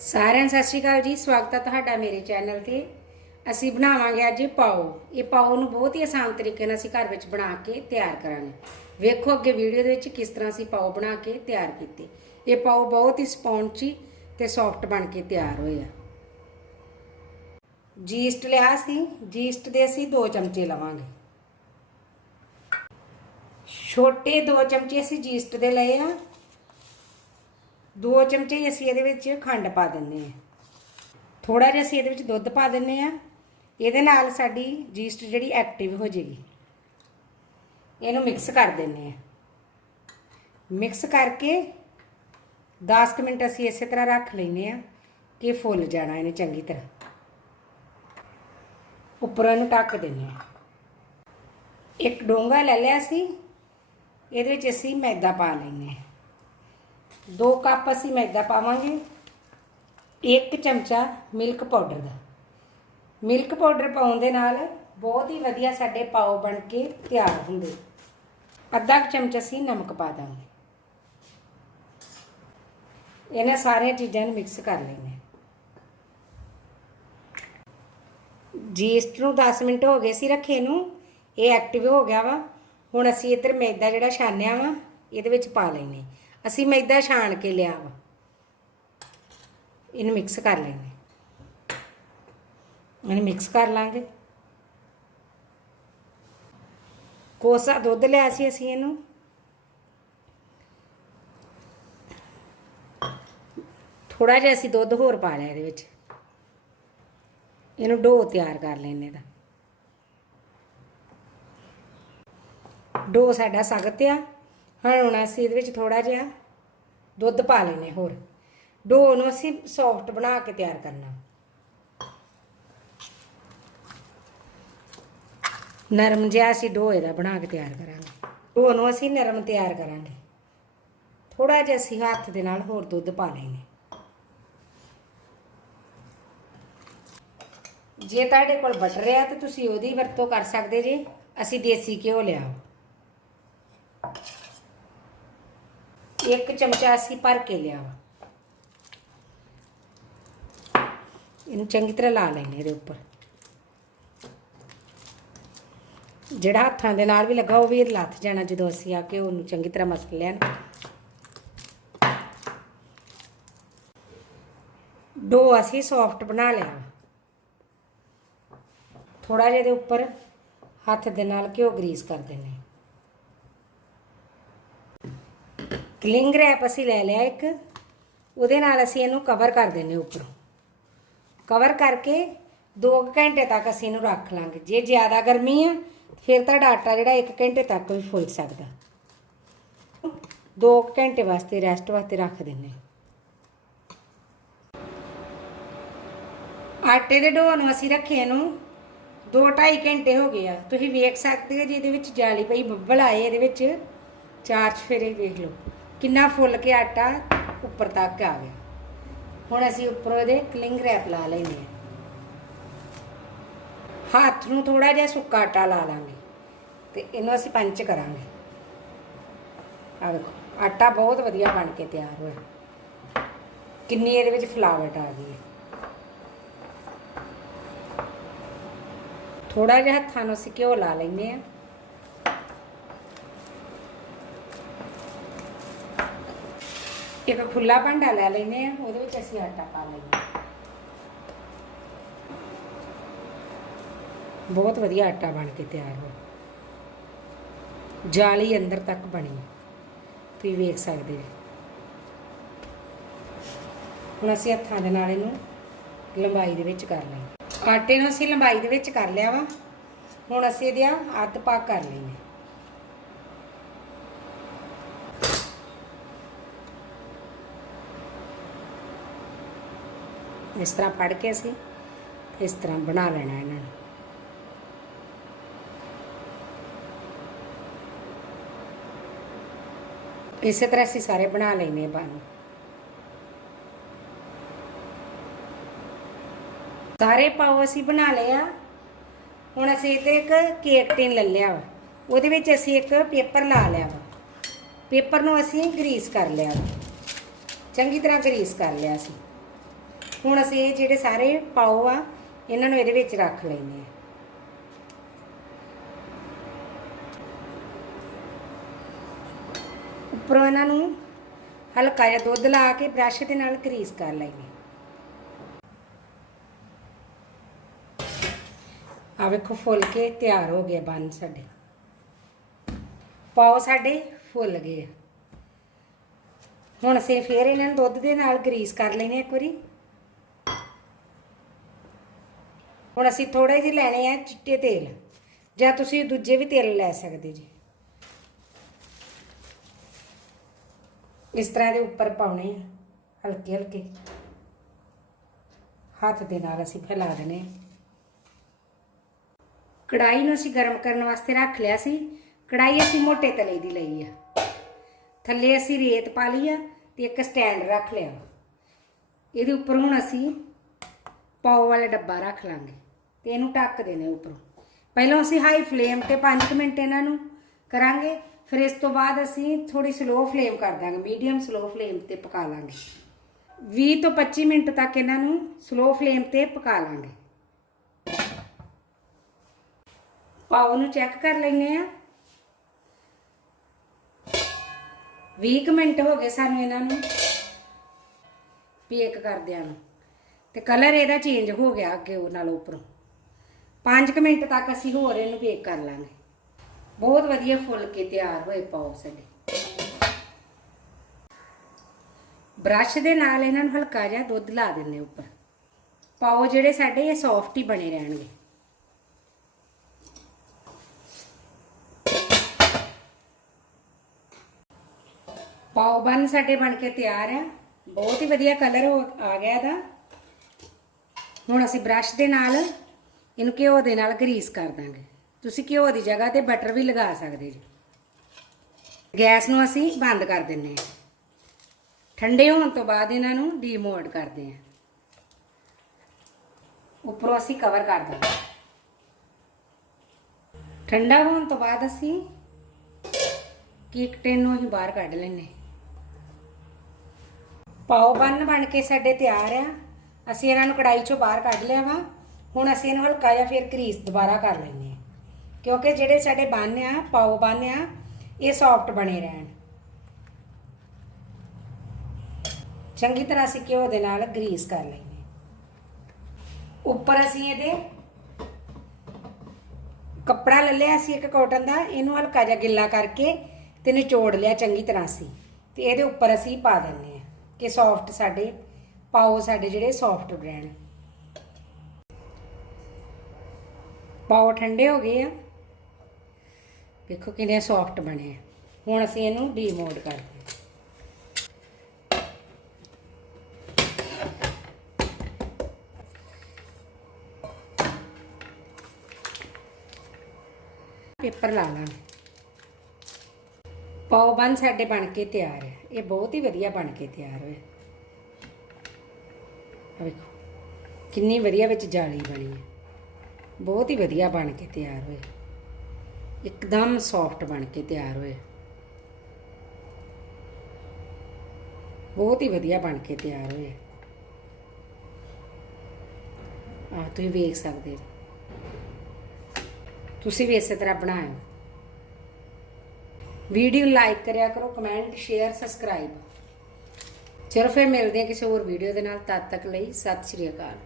ਸਾਰਿਆਂ ਨੂੰ ਸਤਿ ਸ਼੍ਰੀ ਅਕਾਲ ਜੀ, ਸਵਾਗਤ ਹੈ ਤੁਹਾਡਾ ਮੇਰੇ ਚੈਨਲ ਤੇ। ਅਸੀਂ ਬਣਾਵਾਂਗੇ ਅੱਜ ਪਾਓ। ਇਹ ਪਾਓ ਨੂੰ ਬਹੁਤ ਹੀ ਆਸਾਨ ਤਰੀਕੇ ਨਾਲ ਅਸੀਂ ਘਰ ਵਿੱਚ ਬਣਾ ਕੇ ਤਿਆਰ ਕਰਾਂਗੇ। ਵੇਖੋ ਅੱਗੇ ਵੀਡੀਓ ਦੇ ਵਿੱਚ ਕਿਸ ਤਰ੍ਹਾਂ ਅਸੀਂ ਪਾਓ ਬਣਾ ਕੇ ਤਿਆਰ ਕੀਤੇ। ਇਹ ਪਾਓ ਬਹੁਤ ਹੀ ਸਪੌਂਚੀ ਤੇ ਸੌਫਟ ਬਣ ਕੇ ਤਿਆਰ ਹੋਏ ਆ। ਜੀਸਟ ਲਿਆ ਸੀ। ਜੀਸਟ ਦੇ ਅਸੀਂ 2 ਚਮਚੇ ਲਵਾਂਗੇ। ਛੋਟੇ 2 ਚਮਚੇ ਅਸੀਂ ਜੀਸਟ ਦੇ ਲਏ ਆ। ਦੋ ਚਮਚੇ ਹੀ ਅਸੀਂ ਇਹਦੇ ਵਿੱਚ ਖੰਡ ਪਾ ਦਿੰਨੇ ਆ ਥੋੜਾ ਜਿਹਾ ਅਸੀਂ ਇਹਦੇ ਵਿੱਚ ਦੁੱਧ ਪਾ ਦਿੰਨੇ ਆ ਇਹਦੇ ਨਾਲ ਸਾਡੀ ਜੀਸਟ ਜਿਹੜੀ ਐਕਟਿਵ ਹੋ ਜੇਗੀ। ਇਹਨੂੰ ਮਿਕਸ ਕਰ ਦਿੰਨੇ ਆ ਮਿਕਸ ਕਰਕੇ 10 ਕੁ ਮਿੰਟ ਅਸੀਂ ਇਸੇ ਤਰ੍ਹਾਂ ਰੱਖ ਲੈਨੇ ਆ ਕਿ ਫੁੱਲ ਜਾਣਾ ਇਹਨੇ ਚੰਗੀ ਤਰ੍ਹਾਂ। ਉੱਪਰੋਂ ਇਹਨੂੰ ਢੱਕ ਦਿੰਨੇ ਆ ਇੱਕ ਡੋਂਗਾ ਲੈ ਲਿਆ ਸੀ। ਇਹਦੇ ਵਿੱਚ ਅਸੀਂ ਮੈਦਾ ਪਾ ਲੈਨੇ ਆ ਦੋ ਕੱਪ ਅਸੀਂ ਮੈਦਾ ਪਾਵਾਂਗੇ, ਇੱਕ ਚਮਚਾ ਮਿਲਕ ਪਾਊਡਰ ਦਾ। ਮਿਲਕ ਪਾਊਡਰ ਪਾਉਣ ਦੇ ਨਾਲ ਬਹੁਤ ਹੀ ਵਧੀਆ ਸਾਡੇ ਪਾਓ ਬਣ ਕੇ ਤਿਆਰ ਹੁੰਦੇ। ਅੱਧਾ ਕੁ ਚਮਚ ਅਸੀਂ ਨਮਕ ਪਾ ਦਾਂਗੇ। ਇਹਨਾਂ ਸਾਰੀਆਂ ਚੀਜ਼ਾਂ ਨੂੰ ਮਿਕਸ ਕਰ ਲੈਣੇ ਜੀਸਟ ਨੂੰ 10 ਮਿੰਟ ਹੋ ਗਏ ਸੀ ਰੱਖੇ ਨੂੰ। ਇਹ ਐਕਟਿਵ ਹੋ ਗਿਆ ਵਾ। ਹੁਣ ਅਸੀਂ ਇੱਧਰ ਮੈਦਾ ਜਿਹੜਾ ਛਾਨਿਆ ਵਾ, ਇਹਦੇ ਵਿੱਚ ਪਾ ਲੈਨੇ ਅਸੀਂ ਮੈਦਾ ਛਾਣ ਕੇ ਲਿਆ ਵਾ। ਇਹਨੂੰ ਮਿਕਸ ਕਰ ਲੈਂਦੇ। ਇਹਨੂੰ ਮਿਕਸ ਕਰ ਲਾਂਗੇ। ਕੋਸਾ ਦੁੱਧ ਲਿਆ ਸੀ ਅਸੀਂ ਇਹਨੂੰ। ਥੋੜਾ ਜਿਹਾ ਅਸੀਂ ਦੁੱਧ ਹੋਰ ਪਾ ਲਿਆ ਇਹਦੇ ਵਿੱਚ। ਇਹਨੂੰ ਡੋ ਤਿਆਰ ਕਰ ਲੈਨੇ ਦਾ ਡੋ ਸਾਡਾ ਸਖਤ ਆ। ਹੁਣ ਹੁਣ ਅਸੀਂ ਇਹਦੇ ਵਿੱਚ ਥੋੜਾ ਜਿਹਾ ਦੁੱਧ ਪਾ ਲੈਨੇ ਹੋਰ। ਡੋ ਨੂੰ ਅਸੀਂ ਸੌਫਟ ਬਣਾ ਕੇ ਤਿਆਰ ਕਰਨਾ। ਨਰਮ ਜਿਹਾ ਅਸੀਂ ਡੋ ਇਹਦਾ ਬਣਾ ਕੇ ਤਿਆਰ ਕਰਾਂਗੇ। ਡੋ ਨੂੰ ਅਸੀਂ ਨਰਮ ਤਿਆਰ ਕਰਾਂਗੇ। ਥੋੜਾ ਜਿਹਾ ਅਸੀਂ ਹੱਥ ਦੇ ਨਾਲ ਹੋਰ ਦੁੱਧ ਪਾ ਲੈਨੇ ਜੇ ਤੁਹਾਡੇ ਕੋਲ ਬਟਰ ਆ ਤੇ ਤੁਸੀਂ ਉਹਦੀ ਵਰਤੋਂ ਕਰ ਸਕਦੇ ਜੇ। ਅਸੀਂ ਦੇਸੀ ਘਿਓ ਲਿਆ ਇੱਕ ਚਮਚਾ ਅਸੀਂ ਭਰ ਕੇ ਲਿਆ ਵਾ। ਇਹਨੂੰ ਚੰਗੀ ਤਰ੍ਹਾਂ ਲਾ ਲੈਣੇ ਇਹਦੇ ਉੱਪਰ। ਜਿਹੜਾ ਹੱਥਾਂ ਦੇ ਨਾਲ ਵੀ ਲੱਗਾ, ਉਹ ਵੀ ਲੱਥ ਜਾਣਾ ਜਦੋਂ ਅਸੀਂ ਆ ਕੇ ਉਹਨੂੰ ਚੰਗੀ ਤਰ੍ਹਾਂ ਮਸਲ ਲਿਆ ਡੋ ਅਸੀਂ ਸੌਫਟ ਬਣਾ ਲਿਆ ਵਾ। ਥੋੜਾ ਜਿਹਾ ਇਹਦੇ ਉੱਪਰ ਹੱਥ ਦੇ ਨਾਲ ਘਿਓ ਗਰੀਸ ਕਰ ਦਿੰਨੇ ਕਲਿੰਗ ਰੈਪ ਅਸੀਂ ਲੈ ਲਿਆ ਇੱਕ। ਉਹਦੇ ਨਾਲ ਅਸੀਂ ਇਹਨੂੰ ਕਵਰ ਕਰ ਦਿੰਨੇ ਉੱਪਰੋਂ। ਕਵਰ ਕਰਕੇ 2 ਘੰਟੇ ਤੱਕ ਅਸੀਂ ਇਹਨੂੰ ਰੱਖ ਲਾਂਗੇ। ਜੇ ਜ਼ਿਆਦਾ ਗਰਮੀ ਆ, ਫਿਰ ਤੁਹਾਡਾ ਆਟਾ ਜਿਹੜਾ 1 ਘੰਟੇ ਤੱਕ ਵੀ ਫੁੱਲ ਸਕਦਾ। 2 ਘੰਟੇ ਵਾਸਤੇ ਰੈਸਟ ਵਾਸਤੇ ਰੱਖ ਦਿੰਨੇ ਆਟੇ ਦੇ ਡੋ ਨੂੰ ਅਸੀਂ ਰੱਖੇ ਨੂੰ 2-2.5 ਘੰਟੇ ਹੋ ਗਏ ਆ। ਤੁਸੀਂ ਵੇਖ ਸਕਦੇ ਹੋ ਜੀ ਇਹਦੇ ਵਿੱਚ ਜਾਲੀ ਪਈ, ਬੱਬਲ ਆਏ ਇਹਦੇ ਵਿੱਚ। ਚਾਰ ਚਫੇਰੇ ਵੇਖ ਲਓ। ਕਿੰਨਾ ਫੁੱਲ ਕੇ ਆਟਾ ਉੱਪਰ ਤੱਕ ਆ ਗਿਆ। ਹੁਣ ਅਸੀਂ ਉੱਪਰੋਂ ਇਹਦੇ ਕਲਿੰਗ ਰੈਪ ਲਾ ਲੈਂਦੇ ਹਾਂ। ਹੱਥ ਨੂੰ ਥੋੜਾ ਜਿਹਾ ਸੁੱਕਾ ਆਟਾ ਲਾ ਲਾਂਗੇ ਤੇ ਇਹਨੂੰ ਅਸੀਂ ਪੰਚ ਕਰਾਂਗੇ। ਆ ਵੇਖੋ ਆਟਾ ਬਹੁਤ ਵਧੀਆ ਬਣ ਕੇ ਤਿਆਰ ਹੋਇਆ। ਕਿੰਨੀ ਇਹਦੇ ਵਿੱਚ ਫਲਾਵਟ ਆ ਗਈ ਹੈ। ਥੋੜਾ ਜਿਹਾ ਹੱਥਾਂ ਨੂੰ ਅਸੀਂ ਘਿਓ ਲਾ ਲੈਨੇ ਆ ਇੱਕ ਖੁੱਲਾ ਭਾਂਡਾ ਲੈ ਲੈਨੇ ਆ, ਉਹਦੇ ਵਿੱਚ ਅਸੀਂ ਆਟਾ ਪਾ ਲੈਨੇ ਬਹੁਤ ਵਧੀਆ ਆਟਾ ਬਣ ਕੇ ਤਿਆਰ ਹੋ। ਜਾਲੀ ਅੰਦਰ ਤੱਕ ਬਣੀ। ਤੁਸੀਂ ਵੇਖ ਸਕਦੇ ਜੀ ਹੁਣ ਅਸੀਂ ਹੱਥਾਂ ਦੇ ਨਾਲ ਇਹਨੂੰ ਲੰਬਾਈ ਦੇ ਵਿੱਚ ਕਰ ਲਈ ਆਟੇ ਨੂੰ ਅਸੀਂ ਲੰਬਾਈ ਦੇ ਵਿੱਚ ਕਰ ਲਿਆ ਵਾ। ਹੁਣ ਅਸੀਂ ਇਹਦੇ ਆ ਅੱਧ ਪਾਕ ਕਰ ਲੈਨੇ ਇਸ ਤਰ੍ਹਾਂ ਫੜ ਕੇ ਅਸੀਂ ਇਸ ਤਰ੍ਹਾਂ ਬਣਾ ਲੈਣਾ ਇਹਨਾਂ ਨੂੰ। ਇਸੇ ਤਰ੍ਹਾਂ ਅਸੀਂ ਸਾਰੇ ਬਣਾ ਲੈਨੇ ਬਣ ਸਾਰੇ ਪਾਓ ਅਸੀਂ ਬਣਾ ਲਿਆ ਹੁਣ ਅਸੀਂ ਇਹਦੇ ਇੱਕ ਕੇਕ ਟਿਨ ਲੈ ਲਿਆ ਵਾ। ਉਹਦੇ ਵਿੱਚ ਅਸੀਂ ਇੱਕ ਪੇਪਰ ਲਾ ਲਿਆ ਵਾ। ਪੇਪਰ ਨੂੰ ਅਸੀਂ ਗਰੀਸ ਕਰ ਲਿਆ ਵਾ। ਚੰਗੀ ਤਰ੍ਹਾਂ ਗਰੀਸ ਕਰ ਲਿਆ ਸੀ ਹੁਣ ਅਸੀਂ ਇਹ ਜਿਹੜੇ ਸਾਰੇ ਪਾਓ ਆ, ਇਹਨਾਂ ਨੂੰ ਇਹਦੇ ਵਿੱਚ ਰੱਖ ਲੈਨੇ ਆ। ਉੱਪਰੋਂ ਇਹਨਾਂ ਨੂੰ ਹਲਕਾ ਜਿਹਾ ਦੁੱਧ ਲਾ ਕੇ ਬ੍ਰਸ਼ ਦੇ ਨਾਲ ਗਰੀਸ ਕਰ ਲੈਨੇ ਆ। ਵੇਖੋ ਫੁੱਲ ਕੇ ਤਿਆਰ ਹੋ ਗਿਆ ਬਣ ਸਾਡੇ। ਪਾਓ ਸਾਡੇ ਫੁੱਲ ਗਏ ਆ। ਹੁਣ ਅਸੀਂ ਫੇਰ ਇਹਨਾਂ ਨੂੰ ਦੁੱਧ ਦੇ ਨਾਲ ਗਰੀਸ ਕਰ ਲੈਨੇ ਇੱਕ ਵਾਰੀ। ਹੁਣ ਅਸੀਂ ਥੋੜੇ ਜਿਹੇ ਲੈਣੇ ਆ ਚਿੱਟੇ ਤੇਲ, ਜਾਂ ਤੁਸੀਂ ਦੂਜੇ ਵੀ ਤੇਲ ਲੈ ਸਕਦੇ ਜੀ। ਇਸ ਤਰ੍ਹਾਂ ਦੇ ਉੱਪਰ ਪਾਉਣੇ ਆ, ਹਲਕੇ ਹਲਕੇ। ਹੱਥ ਦੇ ਨਾਲ ਅਸੀਂ ਫੈਲਾ ਦੇਣੇ ਆ। ਕੜਾਈ ਨੂੰ ਅਸੀਂ ਗਰਮ ਕਰਨ ਵਾਸਤੇ ਰੱਖ ਲਿਆ ਸੀ। ਕੜਾਈ ਅਸੀਂ ਮੋਟੇ ਤਲੇ ਦੀ ਲਈ ਆ। ਥੱਲੇ ਅਸੀਂ ਰੇਤ ਪਾ ਲਈ ਆ ਤੇ ਇੱਕ ਸਟੈਂਡ ਰੱਖ ਲਿਆ। ਇਹਦੇ ਉੱਪਰ ਹੁਣ ਅਸੀਂ ਪਾਓ ਵਾਲਾ ਡੱਬਾ ਰੱਖ ਲਾਂਗੇ। ਤੇ ਇਹਨੂੰ ਢੱਕ ਦੇਣੇ ਉੱਪਰੋਂ। ਪਹਿਲਾਂ ਅਸੀਂ ਹਾਈ ਫਲੇਮ ਤੇ 5 ਮਿੰਟ ਇਹਨਾਂ ਨੂੰ ਕਰਾਂਗੇ, ਫਿਰ ਇਸ ਤੋਂ ਬਾਅਦ ਅਸੀਂ ਥੋੜੀ ਸਲੋ ਫਲੇਮ ਕਰ ਦਾਂਗੇ ਮੀਡੀਅਮ ਸਲੋ ਫਲੇਮ ਤੇ ਪਕਾ ਲਾਂਗੇ। 20 ਤੋਂ 25 ਮਿੰਟ ਤੱਕ ਇਹਨਾਂ ਨੂੰ ਸਲੋ ਫਲੇਮ ਤੇ ਪਕਾ ਲਾਂਗੇ। ਪਾਓ ਨੂੰ ਚੈੱਕ ਕਰ ਲੈਨੇ ਆ 20 ਕੁ ਮਿੰਟ ਹੋ ਗਏ ਸਾਨੂੰ ਇਹਨਾਂ ਨੂੰ ਬੇਕ ਕਰਦਿਆਂ ਨੂੰ। ਤੇ ਕਲਰ ਇਹਦਾ ਚੇਂਜ ਹੋ ਗਿਆ ਅੱਗੇ ਉਹ ਨਾਲ ਉੱਪਰੋਂ। 5 ਕੁ ਮਿੰਟ ਤੱਕ ਅਸੀਂ ਹੋਰ ਇਹਨੂੰ ਬੇਕ ਕਰ ਲਾਂਗੇ। ਬਹੁਤ ਵਧੀਆ ਫੁੱਲ ਕੇ ਤਿਆਰ ਹੋਏ ਪਾਓ ਸਾਡੇ ਬ੍ਰਸ਼ ਦੇ ਨਾਲ ਇਹਨਾਂ ਨੂੰ ਹਲਕਾ ਜਿਹਾ ਦੁੱਧ ਲਾ ਦਿੰਦੇ ਉੱਪਰ। ਪਾਓ ਜਿਹੜੇ ਸਾਡੇ ਇਹ ਸੌਫਟ ਹੀ ਬਣੇ ਰਹਿਣਗੇ। ਪਾਓ ਬਨ ਸਾਡੇ ਬਣ ਕੇ ਤਿਆਰ ਆ। ਬਹੁਤ ਹੀ ਵਧੀਆ ਕਲਰ ਆ ਗਿਆ ਇਹਦਾ। ਹੁਣ ਅਸੀਂ ਬ੍ਰਸ਼ ਦੇ ਨਾਲ ਇਹਨੂੰ ਘਿਓ ਦੇ ਨਾਲ ਗਰੀਸ ਕਰ ਦਾਂਗੇ। ਤੁਸੀਂ ਘਿਓ ਦੀ ਜਗ੍ਹਾ ਤੇ ਬਟਰ ਵੀ ਲਗਾ ਸਕਦੇ ਜੀ। ਗੈਸ ਨੂੰ ਅਸੀਂ ਬੰਦ ਕਰ ਦਿੰਨੇ ਆ। ਠੰਡੇ ਹੋਣ ਤੋਂ ਬਾਅਦ ਇਹਨਾਂ ਨੂੰ ਡੀਮੋਲਡ ਕਰਦੇ ਆ। ਉੱਪਰੋਂ ਅਸੀਂ ਕਵਰ ਕਰ ਦਾਂਗੇ ਠੰਡਾ ਹੋਣ ਤੋਂ ਬਾਅਦ ਅਸੀਂ ਕੇਕ ਟਿਨ ਨੂੰ ਅਸੀਂ ਬਾਹਰ ਕੱਢ ਲੈਨੇ ਪਾਓ ਬੰਨ ਬਣ ਕੇ ਸਾਡੇ ਤਿਆਰ ਆ। ਅਸੀਂ ਇਹਨਾਂ ਨੂੰ ਕੜਾਈ ਚੋਂ ਬਾਹਰ ਕੱਢ ਲਿਆ ਵਾ। ਹੁਣ ਅਸੀਂ ਇਹਨੂੰ ਹਲਕਾ ਜਿਹਾ ਫਿਰ ਕਰੀਸ ਦੁਬਾਰਾ ਕਰ ਲੈਂਦੇ ਹਾਂ। ਕਿਉਂਕਿ ਜਿਹੜੇ ਸਾਡੇ ਬੰਨ ਆ, ਪਾਓ ਬੰਨ ਆ, ਇਹ ਸੌਫਟ ਬਣੇ ਰਹਿਣ। ਚੰਗੀ ਤਰ੍ਹਾਂ ਅਸੀਂ ਘਿਓ ਦੇ ਨਾਲ ਗਰੀਸ ਕਰ ਲੈਂਦੇ ਉੱਪਰ ਅਸੀਂ ਇਹਦੇ ਕੱਪੜਾ ਲੈ ਲਿਆ ਅਸੀਂ ਇੱਕ ਕਾਟਨ ਦਾ, ਇਹਨੂੰ ਹਲਕਾ ਜਿਹਾ ਗਿੱਲਾ ਕਰਕੇ ਤੇ ਨਿਚੋੜ ਲਿਆ ਚੰਗੀ ਤਰ੍ਹਾਂ ਅਸੀਂ। ਤੇ ਇਹਦੇ ਉੱਪਰ ਅਸੀਂ ਪਾ ਦਿੰਨੇ ਆ ਕਿ ਸੌਫਟ ਸਾਡੇ, ਪਾਓ ਸਾਡੇ ਜਿਹੜੇ ਸੌਫਟ ਰਹਿਣ। ਪਾਓ ਠੰਡੇ ਹੋ ਗਏ ਆ। ਵੇਖੋ ਕਿੰਨੇ ਸੌਫਟ ਬਣੇ ਆ। ਹੁਣ ਅਸੀਂ ਇਹਨੂੰ ਡੀਮੋਲਡ ਕਰਦੇ ਪੇਪਰ ਲਾ ਲਾਂਗੇ। ਪਾਓ ਬਨ ਸਾਡੇ ਬਣ ਕੇ ਤਿਆਰ ਹੈ ਇਹ ਬਹੁਤ ਹੀ ਵਧੀਆ ਬਣ ਕੇ ਤਿਆਰ ਹੋਇਆ। ਆ ਵੇਖੋ, ਕਿੰਨੀ ਵਧੀਆ ਵਿੱਚ ਜਾਲੀ ਬਣੀ ਹੈ ਬਹੁਤ ਹੀ ਵਧੀਆ ਬਣ ਕੇ ਤਿਆਰ ਹੋਏ। ਇੱਕਦਮ ਸੌਫਟ ਬਣ ਕੇ ਤਿਆਰ ਹੋਏ। ਬਹੁਤ ਹੀ ਵਧੀਆ ਬਣ ਕੇ ਤਿਆਰ ਹੋਏ। ਆ ਤੁਸੀਂ ਵੇਖ ਸਕਦੇ ਹੋ। ਤੁਸੀਂ ਵੀ ਇਸੇ ਤਰ੍ਹਾਂ ਬਣਾਇਓ। ਵੀਡੀਓ ਲਾਈਕ ਕਰਿਆ ਕਰੋ, ਕਮੈਂਟ, ਸ਼ੇਅਰ, ਸਬਸਕ੍ਰਾਈਬ। ਚਲੋ ਫਿਰ ਮਿਲਦੇ ਹਾਂ ਕਿਸੇ ਹੋਰ ਵੀਡੀਓ ਦੇ ਨਾਲ। ਤਦ ਤੱਕ ਲਈ ਸਤਿ ਸ਼੍ਰੀ ਅਕਾਲ।